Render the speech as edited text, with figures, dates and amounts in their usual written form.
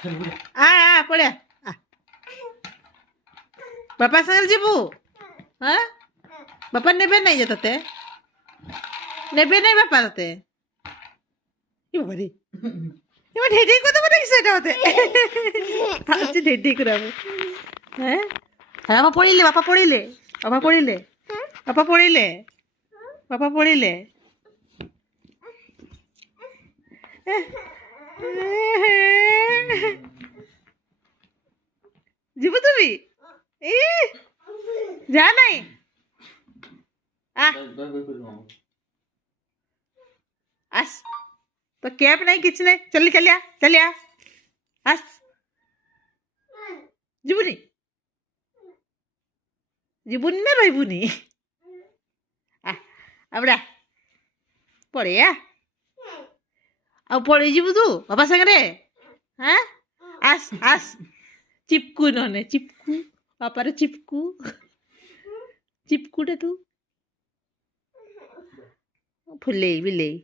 ପଳେଆ ବାପା ସାଙ୍ଗରେ ଯିବୁ ହଁ ବାପା ନେବେ ନାଇଁ ଯେ ତତେ ନେବେ ନାଇଁ ବାପା ତତେ ঢেঢি করতে পারে সেটা হতে আচ্ছা ঢেঢি করাবো হ্যাঁ বাবা পড়িলে বাপা পড়িলে বাবা পড়িলে বাপা পড়িলে বাপা পড়িলে ଯିବୁ তুমি যা নাই আস তো ক্যাপ নাই কিছু নাই চলি চলিয়া চলিয়া আস ଯିବୁନି ଯିବୁନି ନା ରହିବୁନି ଆବଡ଼ା ପଳେଇଆ ଆଉ ପଳେଇ ଯିବୁ ତୁ ବାପା ସାଙ୍ଗରେ হ্যাঁ আস আস চিপকু ননে চিপকু বাপার চিপকু চিপকুটা তু ফুলেই বিলেই